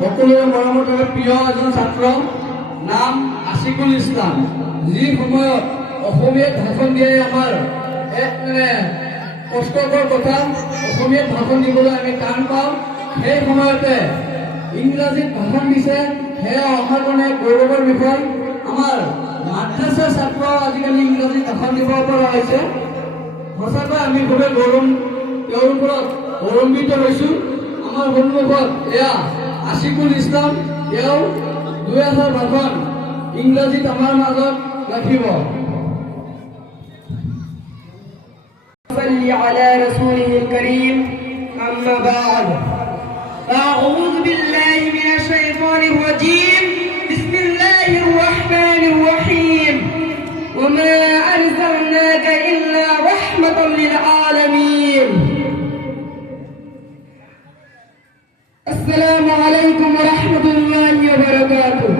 সকলোৰে মৰমৰ প্ৰিয় এজন ছাত্ৰ নাম আশিকুল ইছলাম, যি সময়ত অসমীয়াত ভাষণ দিয়ে আমাৰ এক কষ্টকৰ কথা। অসমীয়াত ভাষণ দিবলৈ আমি টান পাওঁ, সেই সময়তে ইংৰাজীত ভাষণ দিছে, সেয়া আমাৰ কাৰণে গৌৰৱৰ বিষয়। আমাৰ মাদ্ৰাছাৰ ছাত্ৰ আজিকালি ইংৰাজীত ভাষণ দিব পৰা হৈছে। সঁচাকৈ আমি খুবেই তেওঁৰ ওপৰত গৌৰৱান্বিত হৈছোঁ। আমাৰ সন্মুখত এয়া আশিকুল ইছলাম, তেওঁ দুই এষাৰ ভাষণ ইংৰাজীত আমাৰ মাজত ৰাখিব। صلي على رسوله الكريم أما بعد أعوذ بالله من الشيطان الرجيم بسم الله الرحمن الرحيم وما أرسلناك إلا رحمة للعالمين السلام عليكم ورحمة الله وبركاته.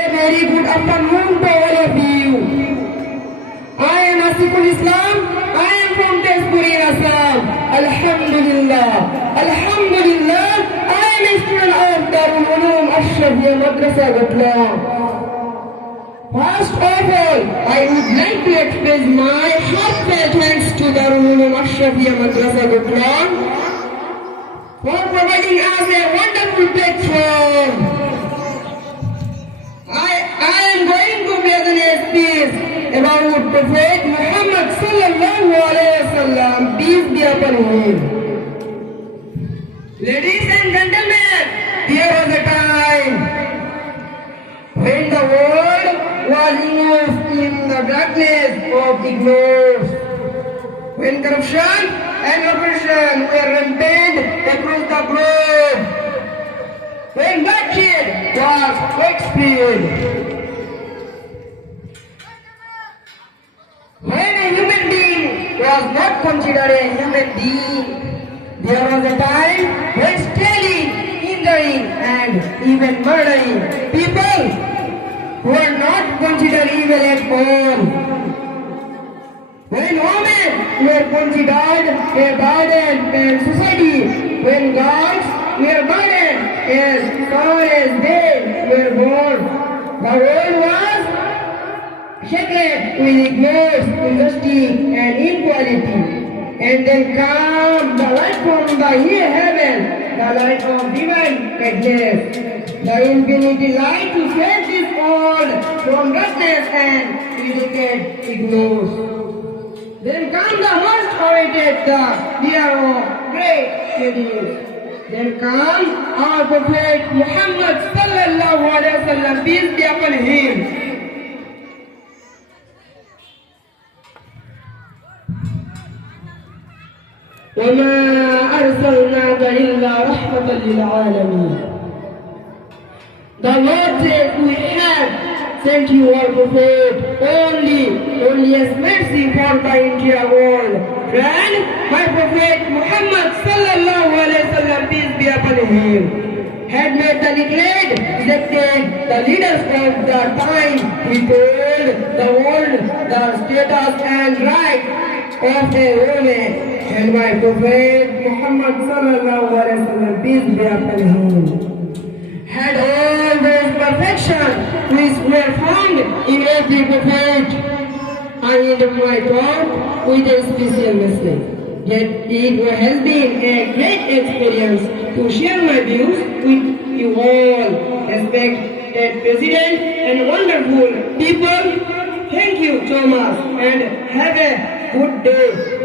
A very good afternoon to all of you. I am Asikul Islam. I am from Tezpuri, Assam. Alhamdulillah. Alhamdulillah. I am a student of Darul Uloom Ashrafiyya Madrasa Gotland. First of all, I would like to express my heartfelt thanks to Darul Uloom Ashrafiyya Madrasa Gotland for providing us a wonderful platform. I am going to make a speech about Prophet Muhammad sallallahu alaihi wasallam, peace be upon him. Ladies and gentlemen, there was a time when the world was immersed in the darkness of ignorance, when corruption and oppression were rampant across the globe, when bloodshed was widespread, when a human being was not considered a human being, there was a time when stealing, injuring, and even murdering people who were not considered evil at all, when women were considered a burden in society, when girls were burdened as far as they were born, the world was shaken with ignorance, injustice, and inequality. And then come the light from the heaven, the light of divine goodness, the infinity light to save this world from darkness and wicked ignorance. Then come the most awaited, the year of great news. Then come our Prophet Muhammad sallallahu alaihi wasallam, peace be upon him. وما أرسلناك إلا رحمة للعالمين. The Lord said, we have sent you our Prophet only as mercy for the entire world. And my Prophet Muhammad sallallahu alaihi wasallam, peace be upon him, had made the neglect, rejected the leaders of the time. He told the world the status and right of a woman. And my Prophet Muhammad sallallahu alaihi wasallam, peace be upon him, had all those perfections which were found in every prophet. I end my talk with a special message. Yet it has been a great experience to share my views with you all, respected President and wonderful people. Thank you so much and have a good day.